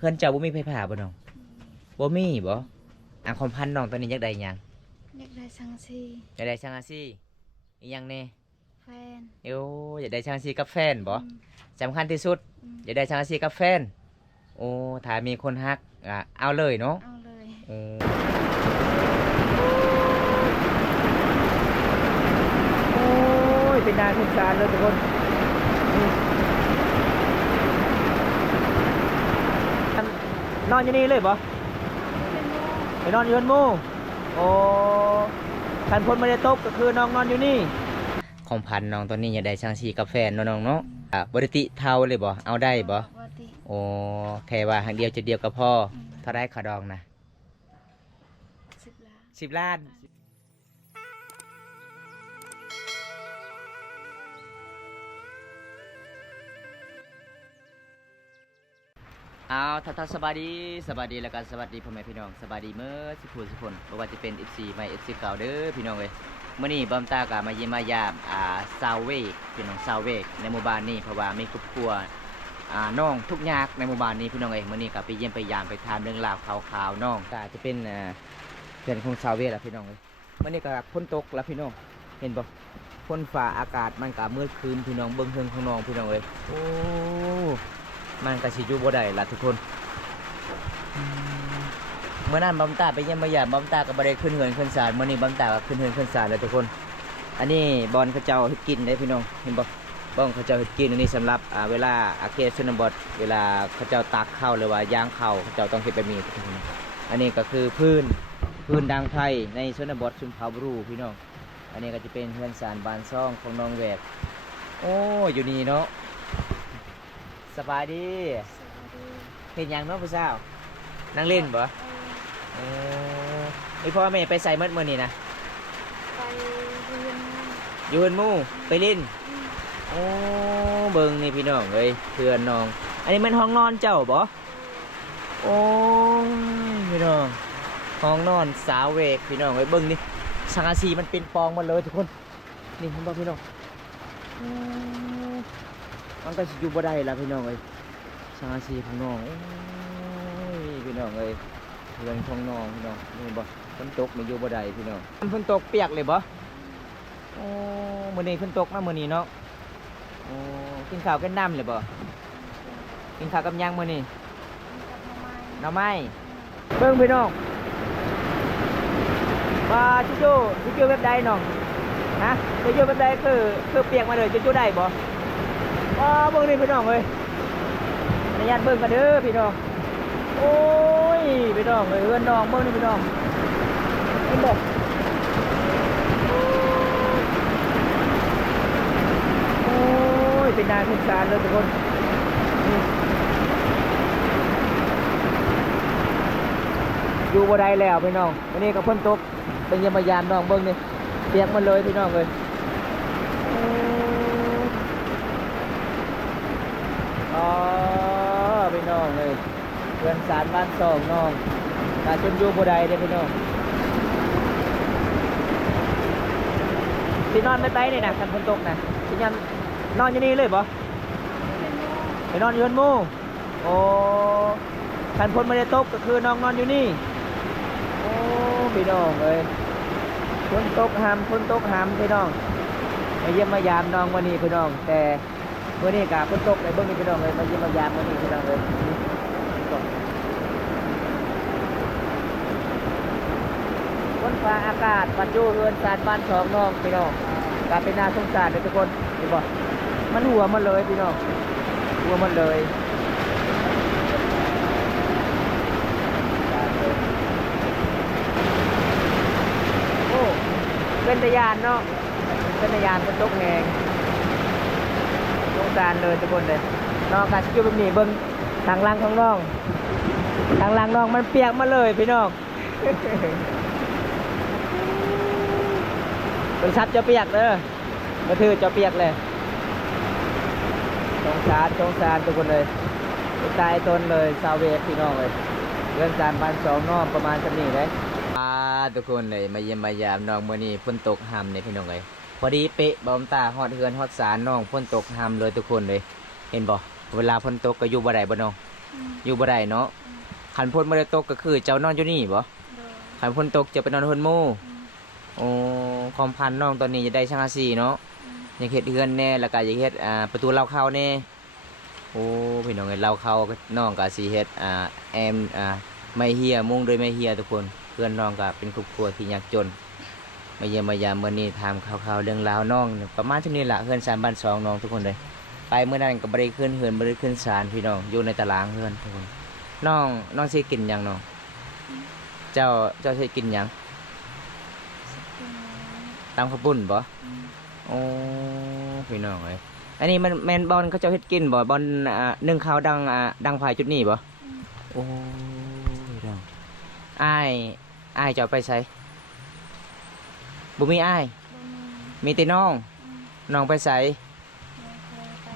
เพื่อนเจ้าบ่มีไผผ่าบ่น้องบ่มีบ่อะความพันน้องตอนนี้อยากได้หยังอยากได้สังสีอยากได้ช่างอาชีอีหยังแน่แฟนเอ้วอยากได้ช่างอาชีกับแฟนบ่อืมสำคัญที่สุดอืมอยากได้ช่างอาชีกับแฟน โอ้ถ้ามีคนฮักอะเอาเลยเนาะเอาเลยโอ้โอ้ยเป็นนายทุกสารเลยทุกคน นี่นอนอยู่นี่เลยบ่เป็นโมไปนอนอยู่บนหมู่โอ้คันพ้นไม่ได้ตกก็คือน้องนอนอยู่นี่ ของพันน้องตัวนี้อย่าได้ช่างชีกับแฟนเนาะน้องเนาะอะบริติเท่าเลยบ่เอาได้บ่ปกติโอ้แค่ว่าหางเดียวจะเดียวก็พออืมเท่าได้ขาดองนะสิบล้าน เอาทัทายสบายดีสบายดีแล้วกันสวัสดีพ่อแม่พี่น้องสบายดีเมื่อสิบคนสิบคนบ่ว่าจะเป็น FC ใหม่ FC เก่าเด้อพี่น้องเอ้ยมื่อนี้บอมตากะมาเยี่ยมมายามอ่าซาวเวกพี่น้องซาวเวกในหมู่บ้านนี้เพราะว่ามีครอบครัวอ่าน้องทุกยากในหมู่บ้านนี้พี่น้องเอ้ยมื่อนี้ก็ไปเยี่ยมไปยามไปถามเรื่องราวข่าวๆน้องก็จะเป็นอ่าเพื่อนของซาวเวกแล้วพี่น้องเอ้ยมื่อนี้ก็ฝนตกแล้วพี่น้องเห็นบ่ฝนฟ้าอากาศมันก็มืดครึ้มพี่น้องเบิ่งเฮืองของน้องพี่น้องเอ้ยโอ้ มันก็สิอยู่บ่ได้ล่ะทุกคนเมื่อนั้นบัมตาไปเยี่ยมมายามบัมตาก็บ่ได้ขึ้นเหินขึ้นศาลเมื่อนี้บัมตาก็ขึ้นเหินขึ้นศาลแล้วทุกคน อันนี้บอลเขาเจ้าเฮ็ดกินได้พี่น้องเห็นบ่บ้องเขาเจ้าเฮ็ดกินอันนี้สำหรับอ่าเวลาอาเขตชนบทเวลาเขาเจ้าตักข้าวหรือว่าย่างข้าวเขาเจ้าต้องเฮ็ดแบบนี้ทุกคนอันนี้ก็คือพื้นพื้นดังไทยในชนบทชุมเผาบรูพี่น้องอันนี้ก็จะเป็นเฮือนศาลบานซ่องของน้องแหวกโอ้อยู่นี่เนาะ สบายดีสวัสดีเห็นหยังเนาะผู้สาวนั่งเล่นบ่เออเออไอพ่อแม่ไปใส่มัดมือนี่นะไปเรียนอยู่เฮือนหมู่ไปเล่นอืมโอ้เบิ่งนี่พี่น้องเอ้ยเพื่อนน้อง อันนี้มันห้องนอนเจ้าบ่โอ้ยพี่น้องห้องนอนสาวเวกพี่น้องเอ้ยเบิ่งนี่สังกะสีมันเป็นปองหมาเลยทุกคนนี่เห็นบ่พี่น้องอื มันก็สิอยู่บ่ได้ละพี่น้องเอ้ยสังสีของน้องพี่น้องเอ้ยเพื่อนของน้องพี่น้องนี่บ่ฝนตกนี่อยู่บ่ได้พี่น้องฝนตกเปียกเลยบ่โอ้มื้อนี้เพิ่นตกมามื้อนี้เนาะโอ้กินข้าวกันน้ำเลยบ่กินข้าวกับยังมื้อนี้กับทำไมหน่อไม้เบิ่งพี่น้องว่าจุจูจุจูแบบใดน้องฮะจุจูแบบใดคือคือเปียกมาเลยจุจูได้บ่ ว้าเบิ่งนี่พี่น้องเอ้ยอนุญาตเบิ่งกันเด้อพี่น้อง โอ้ยพี่น้องเอ้ยเฮือนน้องเบิ่งนี่พี่น้องเห็นบ่โอ้ยเป็นนายทุกสารเลยทุกคนอยู่บ่ได้แล้วพี่น้องวันนี้ก็พ่นตกเป็นยามมายามน้องเบิ่งนี่เปียกมันเลยพี่น้องเลยอ๋อพี่น้องเลย เพื่อนสารบ้านสองน้องการจนอยู่บ่ได้เด้อพี่น้องสินอนไม่ไปนี่นะคันฝนตกนะสิยามนอนอยู่นี่เลยบ่เป็นโมไปนอนอยู่นหมู่โอ้คันฝนไม่ได้ตกก็คือน้องนอนอยู่นี่โอ้พี่น้องเอ้ยฝนตกหามฝนตกหามพี่น้องมาเยี่ยมมายามน้องวันนี้พี่น้อง แต่วันนี้กะฝนตกในเบื้องนี้พี่น้องเลยมาเยี่ยมมายามวันนี้พี่น้องเลย นฟ้าอากาศปัจจุเฮือนสารบ้านสองน้องพี่น้องกาเป็นนาสงสารเลยทุกคนเห็นบ่มันหัวมันเลยพี่น้องหัวมันเลยโอ้เป็นตะยานเนาะเป็นตะยานเป็นตกแหงสงสารเลยทุกคนเลยน้องการอยู่แบนี้เบิ้งทางล่างของน้องทางล่างน้องมันเปียกมาเลยพี่น้อง เป็นซับจะเปียกเด้อมาถือจะเปียกเลยสงสารสงสารทุกคนเลยตายตนเลยซาเวสพี่น้องเลยเรื่องการบ้านสองน้องประมาณจะนี้เลยอ่าทุกคนเลยมาเยี่ยมมายามน้องมื้อนี้ฝนตกหำเนี่ยพี่น้องเลยพอดีเป๊ะบอมตาฮอดเฮือนฮอดสารน้องฝนตกหำเลยทุกคนเลย เห็นบ่เวลาฝนตกก็อยู่บ่ได้บ่น้องอืมอยู่บ่ได้เนาะอืมคันพ้นบ่ได้ตกก็คือเจ้านอนอยู่นี่บ่โดยคันพ้นตกจะไปนอนเฮือนหมู่อืมโอ้ ความพันน้องตอนนี้จะได้ช่างอาซีเนาะอืมอยากเฮ็ดเฮือนแน่แล้วก็อยากเฮ็ดอ่าประตูเล่าเข้าแน่โอ้พี่น้องเอ้ยเล่าเข้าก็น้องก็สิเฮ็ดอ่าแอมอ่าไม่เฮียมุงโดยไม่เฮียทุกคนเพื่อนน้องก็เป็นครอบครัวที่ยากจนมาเยี่ยมมายามมื้อนี้ถามข่าวๆเรื่องราวน้องเนี่ยประมาณเท่านี้ล่ะเฮือนสารบ้านสองน้องทุกคนเลยไปเมื่อนั้นก็บ่ได้ขึ้นเฮือนบ่ได้ขึ้นศาลพี่น้องอยู่ในตารางเฮือนทุกคนน้องน้องสิกินหยังน้องเจ้าเจ้าสิกินหยังอืม ตามข้าวปุ้นบ่อืมโอ้พี่น้องเอ้ยอันนี้มันแม่นบอลเขาเจ้าเฮ็ดกินบ่บอลอ่านึ่งข้าวดังอ่าดังไฟจุดนี้บ่อืมโอ้พี่น้องอ้ายอ้ายเจ้าไปไสบ่มีอ้ายบ่มีมีแต่น้องอืมน้องไปไสแม่เคยไป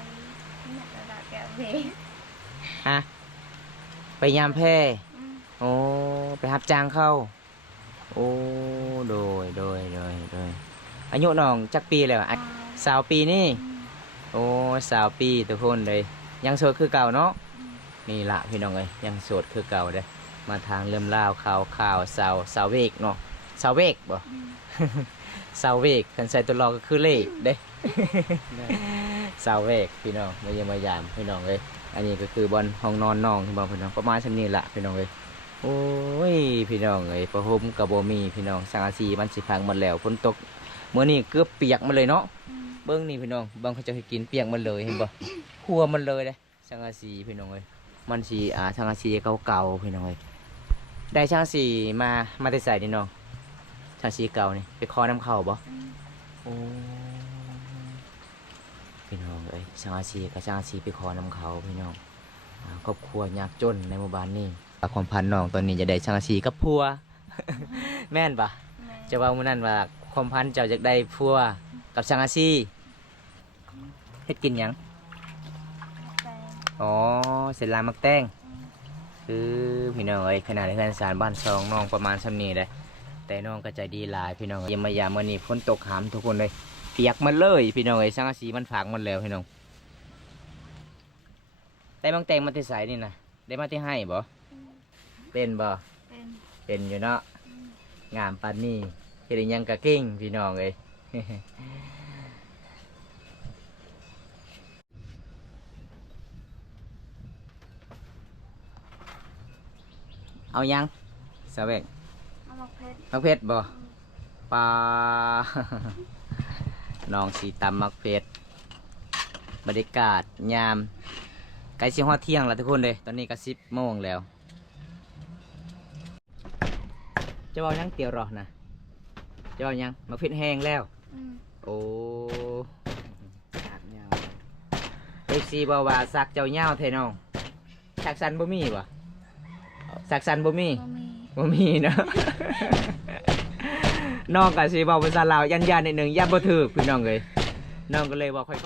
เนี่ยระดับแก้วเพฮะไปยามแพร่อืมโอ้ไปรับจ้างเข้า โอ้ โดย โดย โดย โดย อายุน้องจักปีแล้วอะอ่าสาวปีนี่อืมโอ้สาวปีทุกคนเลย ยังโสดคือเก่าเนาะอืมนี่ละพี่น้องเอ้ยยังโสดคือเก่าเด้อมาทางเริ่มล่าวข่าวข่าวสาวสาวเวกเนาะสาวเวกบ่อืมสาวเวกคันใส่ตัวรอก็คือเล่เด้สาวเวกพี่น้องมาเยี่ยมมายามพี่น้องเอ้ยอันนี้ก็คือบอลห้องนอนน้องที่บอกพี่น้องประมาณชั้นนี้ละพี่น้องเอ้ยโอ้ยพี่น้องเอ้ยประหมกับโบมีพี่น้องสังอาซีมันสิพังหมดแล้วฝนตก เมื่อนี้เกือบเปียกหมาเลยเนาะอืมเบิ้งนี่พี่น้องบางเขาจะให้กินเปียกมันเลยเห็นบ่หัวมันเลยเลยสังกะสีพี่น้องเอ้ยมันสีอ่าสังกะสีเก่าๆพี่น้องเอ้ยได้ช่างสีมามาแต่ใส่นี่น้องช่างสีเก่านี่ไปคอน้ำเข่าบ่อืมโอ้พี่น้องเอ้ยช่างกะสีกับช่างกะสีไปคอน้ำเขาพี่น้องอ่าครอบครัวยากจนในหมู่บ้านนี่ความพันน้องตอนนี้จะได้ช่างกะสีกับพัว แม่นปะแม่จะว่ามื้อนั้นว่า ความพันเจ้าจะได้พัวกับช่างอาซีเฮ็ดกินหยังแฟนอ๋อเสร็จลามักแตงอืมคือพี่น้องเอ้ยขนาดเพื่อนสารบ้านซองน้องประมาณซำนี้เลยแต่น้องก็ใจดีหลายพี่น้องเยี่ยมมายามมื้อนี้ฝนตกหามทุกคนเลยเปียกหมันเลย พี่น้องเอ้ยช่างอาซีมันฝากหมันแล้วพี่น้องได้มังแตงมาที่ไสนี่นะได้มาที่ให้บ่อืมเป็นบ่เป็นเป็นอยู่เนาะอืมงามปานนี้เฮ็ ดอิหยังกะเก่งพี่น้องเอ้ย เอายังสาวเวกเอามาเพชรมักเพชรบ่ปลา น้องสีตำมักเพชรบรรยากาศยามใกล้สิฮอดเที่ยงแล้วทุกคนเลยตอนนี้ก็สิบโมงแล้ว จะเอายังเตียวหรอนะ จะเอายังมักเพชรแห้งแล้ว อืมโอ้เอฟซีบอกว่าสักเจ้าเง่าเทน้องสักสันบ่มีบ่สักสันบ่มีบ่มีบ่มีเนาะ น้องก็สิบอกภาษาลาวยันยันๆนิดหนึงยันบ่ถูกพี่น้องเอ้ยน้องก็เลยบอกค่อ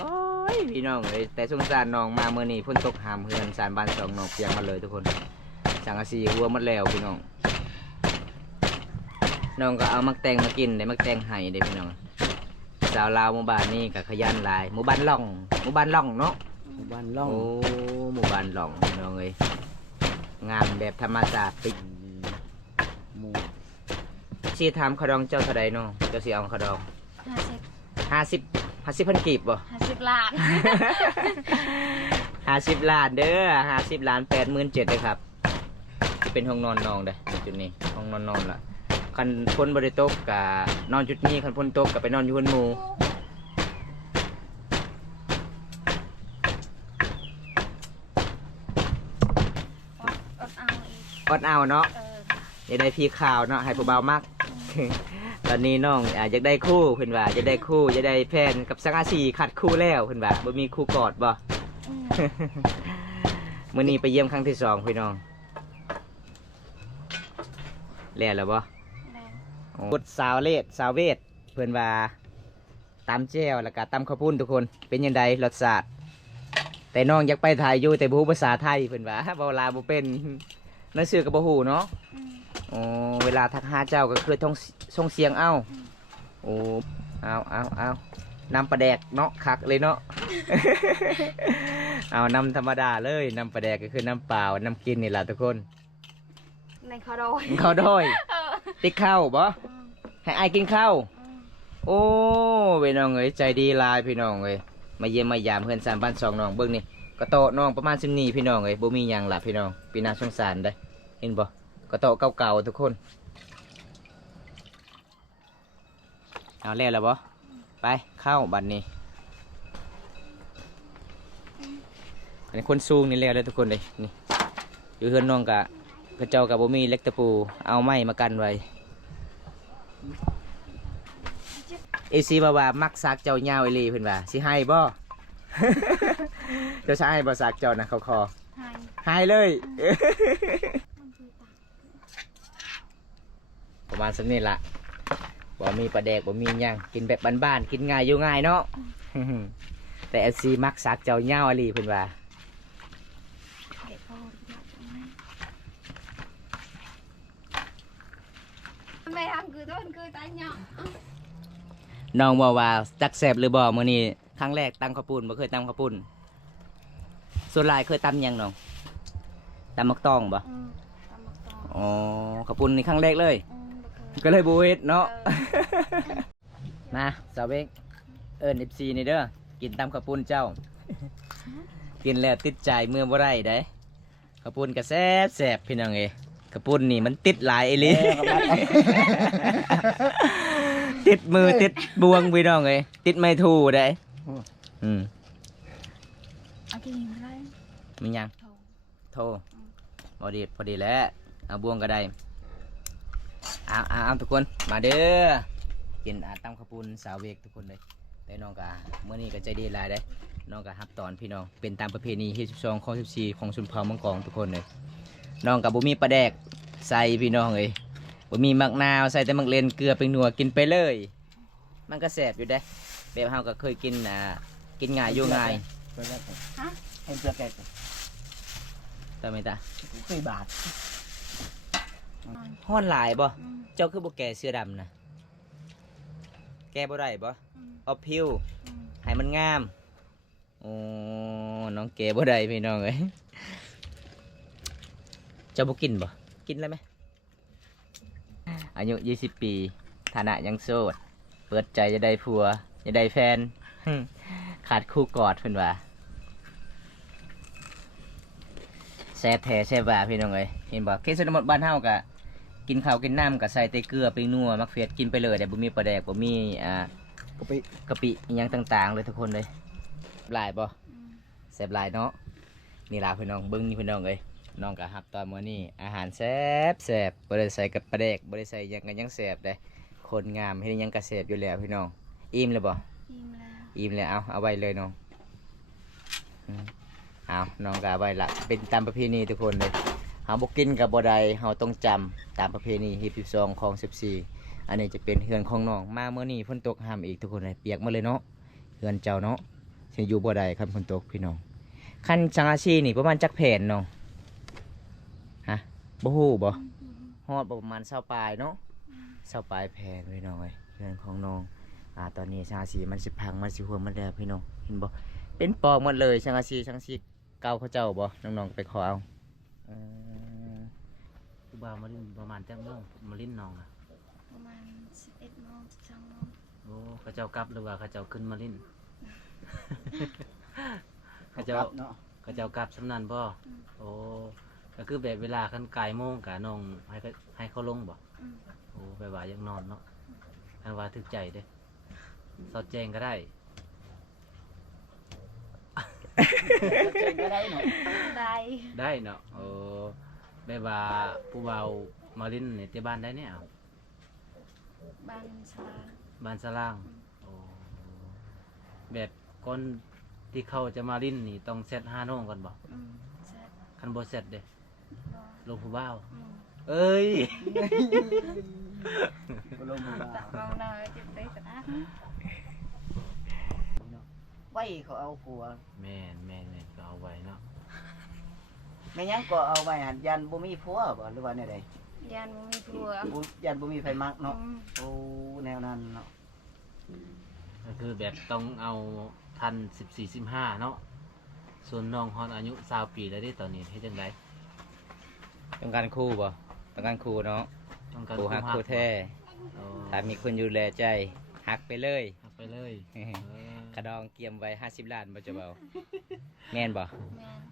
ยๆพี่น้องเอ้ยแต่สงสารน้องมาเมื่อนี้ฝนตกหามเฮือนสารบ้านสองน้องเปียกมาเลยทุกคน สังกะสีหัวหมดแล้วพี่น้อง น้องก็เอามักแตงมากินได้มักแตงให้เด้พี่น้องสาวลาวหมู่บ้านนี้ก็ขยันหลายหมู่บ้านล่องหมู่บ้านล่องเนาะหมู่บ้านล่องโอ้หมู่บ้านล่องพี่น้องเอ้ยงามแบบธรรมชาติติหมู่ชีถามขาวดองเจ้าเท่าใดเนาะเจ้าสิเอาขาวดองห้าสิบห้าสิบห้าสิบพันกีบบ่ห้าสิบล้านห้าสิบล้านเด้อห้าสิบล้านแปดหมื่นเจ็ดเลยครับจะเป็นห้องนอนน้องเด้อจุดนี้ห้องนอนนอนละ คันพ้นบริโตกกะนอนจุดนี้คันพ้นตกกะไปนอนอยู่บนหมู่อดเอาอีกอดเอาเนาะเอออย่าได้พี่ข่าวเนาะให้ผู้เบามาก ตอนนี้น้องอาอยากได้คู่เพิ่นว่าอยากได้คู่อยากได้แฟนกับสังอาสีขัดคู่แล้วเพิ่นว่าบ่มีคู่กอดบ่ อืมมื้อนี้ไปเยี่ยมครั้งที่สองพี่น้อง แล้วแล้วบ่ แล้วกดสาวเลดสาวเวทเพื่อนว่าตำแจ้วแล้วก็ตำข้าวปุ้นทุกคนเป็นยังไงรสชาติแต่น้องอยากไปถ่ายอยู่แต่บ่ฮู้ภาษาไทยเพื่อนว่าเว้าลาวบ่เป็นหนังสือก็บ่ฮู้เนาะอืมอ๋อเวลาทักหาเจ้าก็คือต้องส่งเสียงเอ้าโอ้เอาเอาเอานำปลาแดกเนาะคักเลยเนาะเอาน้ำธรรมดาเลยน้ำปลาแดกก็คือน้ำเปล่าน้ำกินนี่แหละทุกคน ในคอโดยข้าวด้อยเออติ๊กข้าวบ่อืมให้อายกินข้าวอืมโอ้พี่น้องเอ้ยใจดีหลายพี่น้องเอ้ยมาเยี่ยมมายามเพื่อนสามบ้านสองน้องเบิ่งนี่กระโตะน้องประมาณสิบนี่พี่น้องเอ้ยบ่มีหยังล่ะพี่น้องปีหนาสงสารได้อเห็นบ่กระโตะเก่าๆทุกคนเอาแล้วแล้วบ่ไปเข้าบัดนี้อันนี้คนสูงนี่แล้วเลยทุกคนเลยนี่อยู่เฮือนน้องกะ กระเจ้ากับบ่มีเล็กตะปู เอาไม้มากันไว้เอซีบาว่ามักซักเจ้าเงาวอีหลีเพิ่นว่าสิให้บ่ เจ้าชายบ่ซักเจ้านะเขาคอให้ให้เลยมันคือตาประมาณสักนี้ล่ะบ่มีปลาแดกบ่มีหยังกินแบบบ้านๆกินง่ายอยู่ง่ายเนาะ แต่เอซีมักซักเจ้าเงาวอีหลีเพิ่นว่า เด็กพ่อเด็กแม่ไม่ทำคือต้ นคือตาเนาะน้องบอกว่าจักแสบหรือบ่มื้อนี้ครั้งแรกตำข้าวปุ้นบ่เคยตำข้าวปุ้นส่วนหลายเคยตำหยังน้องตำมักตองบ่ อืมตามมาต่ออ๋อข้าวปุ้นนี่ครั้งแรกเลย อืมบ่เคยก็เลยบ่เฮ็ดเนาะออมาสาวเบกเอิญเอฟซีนี่เด้อกินตามข้าวปุ้นเจ้า กินแล้วติดใจเมื่อบ่ได้ได้ข้าวปุ้นก็แซ่บแซ่บพี่น้องเอ้ย ข้าวปุ้นนี่มันติดหลายอีหลี ติดมือติดบวงพี่น้องเอ้ยติดไม่ถูได้อืมเอากินอะไรมีหยัง โถโทรพอดีพอดีแล้วเอาบวงก็ได้เอาเอาเอาทุกคนมาเด้อกินอาตำข้าวปุ้นสาวเวกทุกคนเลยแต่น้องก็เมื่อนี้ก็ใจดีหลายได้อน้องก็ฮับตอนพี่น้องเป็นตามประเพณีที่12ข้อ14ของชุนเผ่ามังกรทุกคนเลย น้องกับบุมีปลาแดกใส่พี่น้องเลยบุมีมักนาวใส่แต่มักเลนเกลือเป็นนัวกินไปเลย มันก็แสบอยู่ได้อแบบเฮาก็เคยกินอ่ากินง่ายอยู่ง่ายเพื่อแกะให้เพื่อแกะตามไหมตาคุยบาทฮ้อนหลายบ่อืม เจ้าคือบ่แก่เสื้อดำนะแก้บ่ได้บ่อืม เอาผิวอืมให้มันงามโอ้น้องแก่บ่ได้พี่น้องเอ้ยเจ้าบ่กินบ่กินแล้วไหมอายุ20ปี ฐานะยังโสด เปิดใจจะได้ผัวจะได้แฟน ขาดคู่กอดเพิ่นว่าแซ่บแท้แซ่บว่าพี่น้องเอ้ยเห็นบ่เคสนบทบ้านเฮากะกินข้าวกินน้ำก็ใส่แต่เกลือไปนัวมักเฟียดกินไปเลยแต่บ่มีปลาแดกบ่มีอ่าก็ไปกะปิอิหยังต่างๆเลยทุกคนเลยหลายบ่อืมแซ่บหลายเนาะนี่ล่ะพี่น้องเบิ้งนี่พี่น้องเอ้ย น้องก็ฮับตอนมื้อนี้อาหารแซ่บแซ่บบ่ได้ใส่กับปลาแดกบ่ได้ใส่หยังกันยังแซ่บเด้คนงามเฮ็ดหยังก็แซ่บอยู่แล้วพี่น้อง อิ่มเลยบ่อิ่มแล้วอิ่มแล้วเอาเอาไว้เลยน้องอืมเอาน้องก็เอาไว้ละเป็นตามประเพณีทุกคนเลยเฮาบ่กินกับบ่ได้เฮาต้องจำตามประเพณีฮีบ12ของ14อันนี้จะเป็นเฮือนของน้อง มาเมื่อนี้ฝนตกห้ามอีกทุกคนเลยเปียกหมาเลยเนาะเฮือนเจ้าเนาะสิอยู่บ่ได้คันฝนตกพี่น้องคันจังอาชีนี่ประมาณจักแผ่นน้องฮะ บ่ฮู้บ่ฮอดบ่ประมาณ20ปลายเนาะ20ปลายแผ่นพี่น้องเอ้ยเฮือนของน้องอ่าตอนนี้ช่างอาชีมันสิพังมันสิหัวมันแล้วพี่น้องเห็นบ่เป็นปอกหมดเลยช่างอาชีช่างอาชีเก่าเขาเจ้าบ่น้องๆไปขอเอาอืมกูบ่าวมาลินประมาณจังโมงมาลินน้องอะประมาณ11โมง12โมงโอ้เขาเจ้ากลับหรือว่าเขาเจ้าขึ้นมาลินเขาเจ้าเนาะเขาเจ้ากลับสำนันบ่โอ้ ก็คือแบบเวลาคันกายโมงกะน้องให้เขาให้เขาลงบ่อืมโอ้แบบว่ายังนอนเนาะอันว่าถึกใจเด้สอดแจงก็ได้เก่งก็ได้เนาะได้ ได้เนาะโอ้แบบว่าผู้เบามาลินเนี่ยที่บ้านได้เนี่ยเอาบ้านสาบ้านสลางโอ้แบบก่อนที่เขาจะมาลินนี่ต้องเซตห้าน้องก่อนบ่อืมเสร็จคันบ่เซตเด้บ่ ลงผู้เบ้าอืมเอ้ยบ่ลงมาตักเอาหน่อยจิตใจสะอาดไว้เขาเอาผัวแม่นแม่นแม่นก็เอาไว้เนาะแม่ยังก็เอาไว้หันยันบ่มีผัวบ่หรือว่าแนวใดยานบ่มีผัวบ่ยันบ่มีไฟมักเนาะอืมโอ้แนวนั้นเนาะก็คือแบบต้องเอาทันสิบสี่สิบห้าเนาะส่วนน้องฮอนอายุสาวปีแล้วได้ตอนนี้เฮ็ดจังได ต้องการครูบ่ต้องการครูเนาะต้องการครูฮักครูแท้โอ้ถ้ามีคนอยู่แลใจหักไปเลยฮักไปเลยเออกระดองเกียมไว้ห้าสิบล้านบ่จะเบาแม่นบ่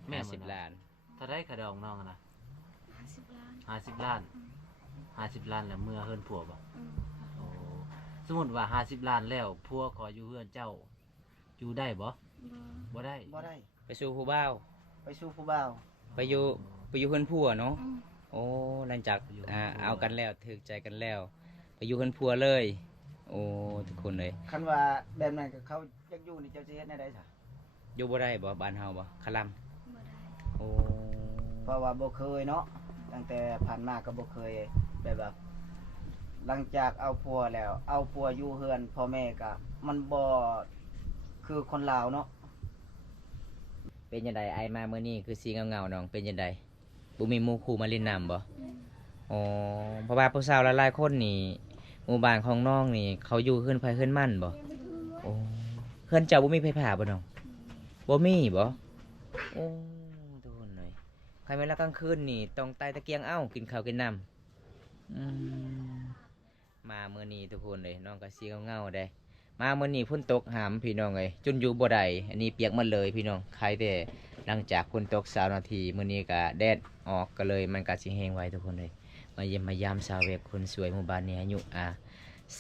แมนแม่ห้านสิบบ่นะล้านถ้าได้กระดองน้องอะนะห้าสิบล้านห้าสิบล้านห้าสิบล้านแล้วเมื่อเฮิรนผัวบ่อืมโอ้สมมติว่าห้าสิบล้านแล้วผัวขออยู่เฮือนเจ้า อยู่ได้บ่บ่บ่ได้บ่ได้ ไปสู่ผู้บ่าว ไปสู่ผู้บ่าว ไปอยู่ ไปอยู่เพื่อนผัวเนาะอืมโอ้หลังจากอ่าเอากันแล้วถึกใจกันแล้ว ไปอยู่เพื่อนผัวเลย โอ้ทุกคนเลยคันว่าแบบนั้นก็เขาอยากอยู่นี่เจ้าสิเฮ็ดแนวใดซะอยู่บ่ได้บ่บ้านเฮาบ่คลัมบ่ได้โอ้เพราะว่าบ่เคยเนาะตั้งแต่ผ่านมาก็บ่เคยแบบว่าหลังจากเอาผัวแล้ว เอาผัวอยู่เฮือนพ่อแม่ก็มันบ่คือคนลาวเนาะเป็นยังไงไอมาเมื่อนี้คือสีเงาๆน้องเป็นยังไง บุมีหมู่คู่มาเล่นน้ำบ่อืมอ๋อเพราะว่าผู้สาวหลายๆคนนี่หมู่บ้านของน้องนี่ เขาอยู่ขึ้นไผขึ้นมั่นบ่โอ้เพื่อนเจ้าบ่มีไผผ่าบ่น้องบ่มีบ่โอ้ทุกคนเลยใครเวลากลางคืนนี่ต้องใต้ตะเกียงเอ้ากินข้าวกินน้ำอืมมาเมื่อนี้ทุกคนเลยน้องก็สีเงาๆได้ มาเมื่อนี้ฝนตกหามพี่น้องเลยจนอยู่บ่ได้อันนี้เปียกหมันเลยพี่น้องใครแต่หลังจากฝนตกสาวนาทีมื่อนี้ก็แดดออกก็เลยมันก็สิแห้งไว้ทุกคนเลย มาเยี่ยมมายามสาวเวกคนสวยหมู่บ้านนี้อายุอ่า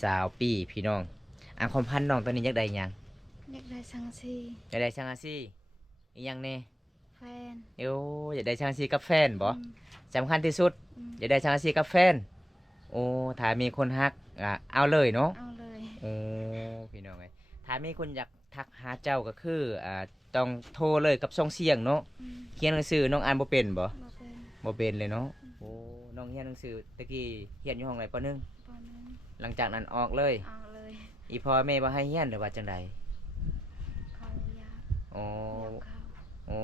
สาวปีพี่น้องอ่างคอมพันธ์น้องตอนนี้อยากได้หยังอยากได้สังสีอยากได้ช่างอาซีอีหยังแน่แฟนเอ้วอยากได้ช่างอาซีกับแฟนบ่อืมสำคัญที่สุดอืมอยากได้ช่างอาซีกับแฟนโอ้ถ้ามีคนฮักอะเอาเลยเนาะเอาเลยโอ้ พี่น้องไงถ้ามีคนอยากทักหาเจ้าก็คืออ่าต้องโทรเลยกับส่งเสียงเนาะอืมเขียนหนังสือน้องอ่านบ่เป็นบ่บ่เป็นบ่เป็นเลยเนาะโอ้น้องเรียนหนังสือตะกี้เรียนอยู่ห้องไหนปหนึ่งปอนนึงหลังจากนั้นออกเลยเอาเลยอีพ่อแม่บ่ให้เรียนหรือว่าจังใดเขาอยากโอ้อยากเขาโอ้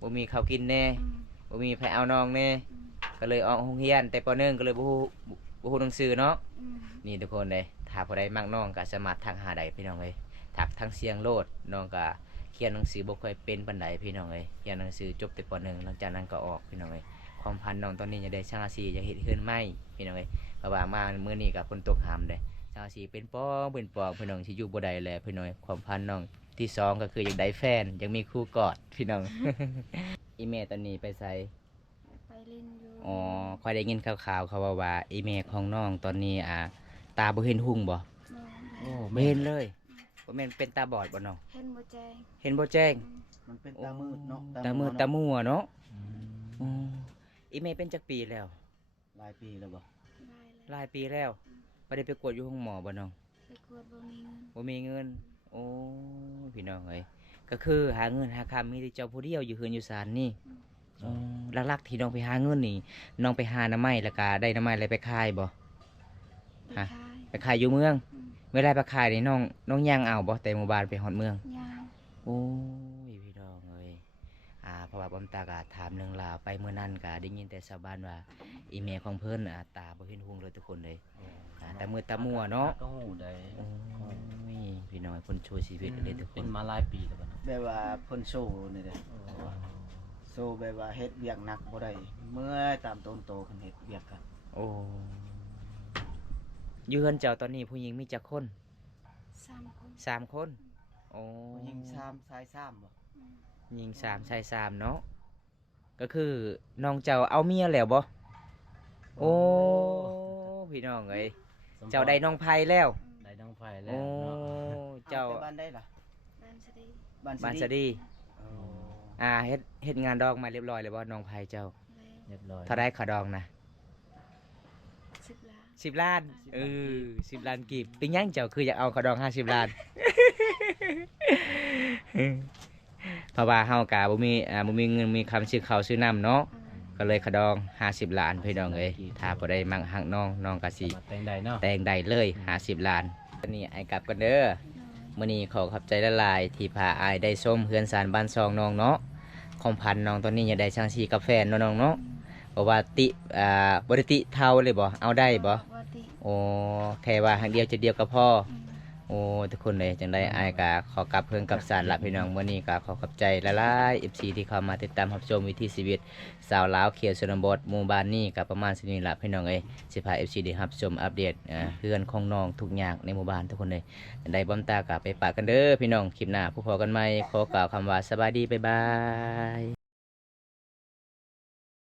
บ่มีข้าวกินแน่อืมบ่มีไผเอาน้องแน่อืมก็เลยออกโรงเรียนแต่ปหนึ่งก็เลยบ่ฮู้บ่ฮู้หนังสือเนาะอืมนี่ทุกคนเลย ถ้าผู้ใดมักน้องก็สามารถทักหาได้พี่น้องเลยทักทั้งเสียงโลดน้องก็เขียนหนังสือบ่ค่อยเป็นปานใดพี่น้องเลยเขียนหนังสือจบแต่ปหนึ่งหลังจากนั้นก็ออกพี่น้องเลยความพันน้องตอนนี้จะได้ช่างอาชีพจะเฮ็ดขึ้นไหมพี่น้องเลยเพราะว่ามามื้อนี้กับฝนตกหามเด้ช่างอาชีพเป็นป้องเป็นปองพี่น้องสิอยู่บ่ได้แล้วพี่น้องเอ้ยความพันน้องที่สองก็คืออยากได้แฟนอยากมีคู่กอดพี่น้องอีเมลตอนนี้ไปใส่ไปเล่นอยู่อ๋อค่อยได้ยินข่าวๆเขาว่าว่าอีเมลของน้องตอนนี้อ่า ตาบ่เห็นหุ่งบ่บ่โอ้บ่เห็นเลยบ่แม่นเป็นตาบอดบ่น้องเห็นบ่แจ้งเห็นบ่แจ้งอืมมันเป็นตามืดเนาะตามืดตามัวเนาะอืมอืมอีเมลเป็นจักปีแล้วหลายปีแล้วบ่ได้เลยหลายปีแล้วบ่ได้ไปกวดอยู่ห้องหมอบ่น้องไปกวดบ่มีเงินบ่มีเงิน โอ้ยพี่น้องเอ้ยก็คือหาเงินหาคำมีแต่เจ้าผู้เดียวอยู่เฮือนอยู่ศาลนี่อ๋อหลักๆที่น้องไปหาเงินนี่น้องไปหาน้ำไม้แล้วก็ได้น้ำไม้อะไรไปขายบ่ไปฮะขาย ไปขายอยู่เมืองอืมเวลาไปขายนี่น้องน้องย่างเอาบ่แต่หมู่บ้านไปฮอดเมืองย่างโอ้ยพี่น้องเอ้ยอ่าเพราะว่าบอมตากาถามเรื่องราวไปเมื่อนั้นก็ได้ยินแต่ชาวบ้านว่า อีเมลของเพิ่นอ่าตาบ่เห็นหุงเลยทุกคนเลยอ่าแต่มือตามัวเนาะก็หูได้โอ้ยพี่น้องคนช่วยชีวิตเลยทุกคเป็นนมาหลายปีแล้วกันเนาะแบบว่าเพิ่นโซ่นี่เด้โซ่แบบว่าเฮ็ดเวียกหนักบ่ได้เมื่อยตามต้นโตคันเฮ็ดเวียกกันโอ้ อยืเฮือนเจ้าตอนนี้ผู้หญิงมีจักคนสามคนสามคนโอ้ยิงซ้ำซ้ายซ้ำบ่อืมยิงสามชายสามเนาะก็คือน้องเจ้าเอาเมียแล้วบ่โอ้พี่น้องเอ้ยสมพรเจ้าได้น้องไผ่แล้วได้น้องไฟแล้โอ้วเนาะเจ้าอแต่บ้านได้ล่ะบ้านสดีบ้านบานสะดีดี โอ้อ่าเฮ็ดเฮ็ดงานดองมาเรียบร้อยเลยบ่น้องไผ่เจ้า เลยเรียบร้อยเท่าได้ขาดองนะ สิบล้านสิบล้านเออสิบล้านกีบเป็นหยังเจ้าคืออยากเอาขาดองห้าสิบล้านเพราะว่าเฮากะบ่มีอ่าบ่มีเงินมีคำซื้อข้าวซื้อน้ำเนาะอืมก็เลยขาดองห้าสิบล้านพี่น้องเอ้ยถ้าบ่ได้มักฮักน้องน้องก็สิสามารถแต่งได้เนาะแต่งได้เลยห้าสิบล้านอันนี้ไอ้กลับกันเด้อโดยมื่อนี้ขอขอบใจละลายๆที่พาอายได้ส้มเฮือนสารบ้านซองน้องเนาะของพันน้องตอนนี้อย่าได้ช่างชีกาแฟนเนาะน้องเนาะเพราะว่าติอ่าบริติเท่าเลยบ่เอาได้บ่ปก ติโอ้แค่ว่าหางเดียวจะเดียวก็พออืมโอ้อ้ทุกคนเลยจังได้อายกาขอกลับเพิ่งกับสารละพี่น้องวันนี้ก็ขอขอบใจละลายเอฟซีที่เข้ามาติดตามรับชมวิถีชีวิตสาวลาวเขียวชนบทหมู่บ้านนี้กับประมาณสินี้ละพี่น้องเอ้ยสิพาเอฟซีได้รับชมอัปเดตอ่าเพื่อนของน้องทุกอย่างในหมู่บ้านทุกคนเลยจังได้บ้อมตากลับไปปากกันเด้อพี่น้องคลิปหน้าผู้พอกันใหม่ขอกล่าวคำว่าสบายดีบ๊ายบาย